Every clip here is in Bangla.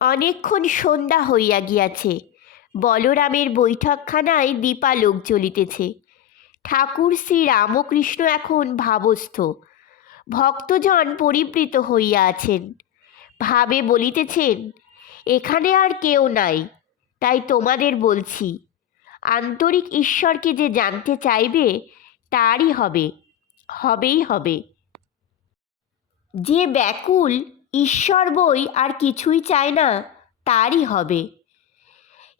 অনেকক্ষণ সন্ধ্যা হইয়া গিয়াছে। বলরামের বৈঠকখানায় দীপালোক জ্বলিতেছে। ঠাকুর শ্রী রামকৃষ্ণ এখন ভাবস্থ। ভক্তজন পরিবৃত হইয়া আছেন। ভাবে বলিতেছেন, এখানে আর কেউ নাই, তাই তোমাদের বলছি, আন্তরিক ঈশ্বরকে যে জানতে চাইবে, তারই হবে, হবেই হবে। যে ব্যাকুল ঈশ্বর বই আর কিছুই চায় না, তারই হবে।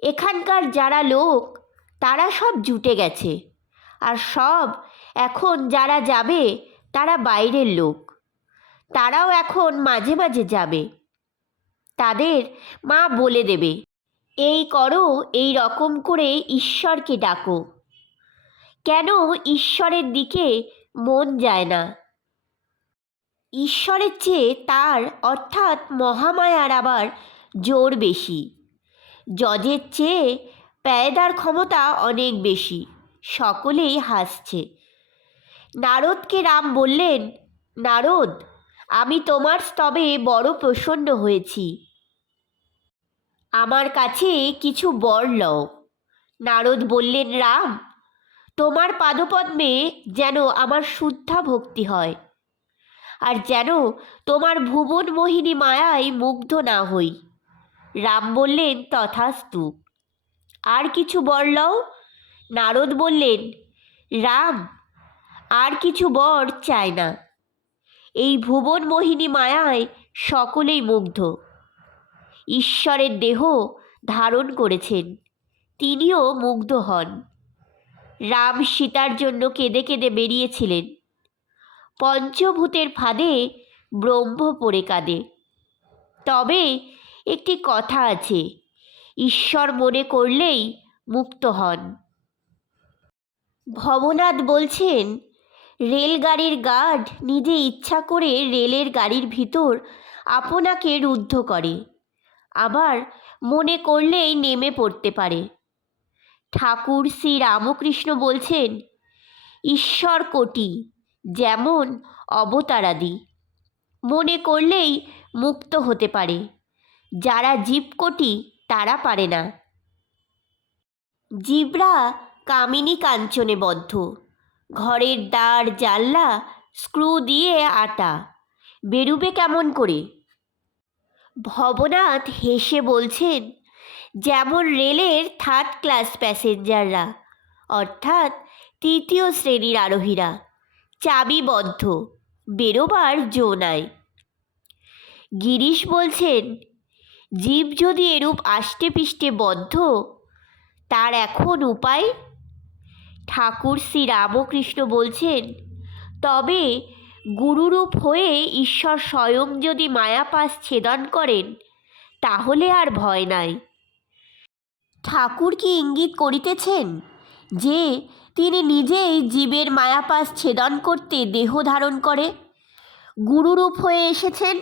এখানকার যারা লোক, তারা সব জুটে গেছে। আর সব এখন যারা যাবে, তারা বাইরের লোক। তারাও এখন মাঝে মাঝে যাবে। তাদের মা বলে দেবে, এই করো, এই রকম করে ঈশ্বরকে ডাকো। কেন ঈশ্বরের দিকে মন যায় না? ঈশ্বরের চেয়ে তার অর্থাৎ মহামায়ার আবার জোর বেশি। জজের চেয়ে প্যায়দার ক্ষমতা অনেক বেশি। সকলেই হাসছে। নারদকে রাম বললেন, নারদ, আমি তোমার স্তবে বড় প্রসন্ন হয়েছি। আমার কাছে কিছু বর লও। নারদ বললেন, রাম, তোমার পাদপদ্মে যেন আমার শুদ্ধা ভক্তি হয়। আর যেন তোমার ভুবন মোহিনী মায়ায় মুগ্ধ না হই। রাম বললেন, তথাস্তু। আর কিছু বর নারদ বললেন, রাম, আর কিছু বর চায় না। এই ভুবন মোহিনী মায়ায় সকলেই মুগ্ধ। ঈশ্বরের দেহ ধারণ করেছেন, তিনিও মুগ্ধ হন। রাম সীতার জন্য কেঁদে কেঁদে বেরিয়েছিলেন। পঞ্চভূতের ফাঁদে ব্রহ্ম পড়ে কাঁদে। তবে একটি কথা আছে, ঈশ্বর মনে করলেই মুক্ত হন। ভবনাথ বলছেন, রেলগাড়ির গার্ড নিজে ইচ্ছা করে রেলের গাড়ির ভিতর আপনাকে রুদ্ধ করে। আবার মনে করলেই নেমে পড়তে পারে। ঠাকুর শ্রী রামকৃষ্ণ বলছেন, ঈশ্বর কোটি যেমন অবতারাদি। মনে করলেই মুক্ত হতে পারে। যারা জীবকোটি, তারা পারে না। জীবরা কামিনী কাঞ্চনে বদ্ধ। ঘরের দ্বার, জানলা, স্ক্রু দিয়ে আটা। বেরুবে কেমন করে? ভবনাথ হেসে বলছেন, যেমন রেলের থার্ড ক্লাস প্যাসেঞ্জাররা, অর্থাৎ তৃতীয় শ্রেণির আরোহীরা। চাবিবদ্ধ। বেরোবার জো নাই। গিরিশ বলছেন, জীব যদি এরূপ আষ্টে পিষ্টে বদ্ধ, তার এখন উপায়? ঠাকুর শ্রী রামকৃষ্ণ বলছেন, তবে গুরুরূপ হয়ে ঈশ্বর স্বয়ং যদি মায়াপাশ ছেদন করেন, তাহলে আর ভয় নাই। ঠাকুর কি ইঙ্গিত করিতেছেন? যে তিনি নিজেই জীবের মায়াপাশ ছেদন করতে দেহ ধারণ করে। গুরুরূপ হয়ে এসেছেন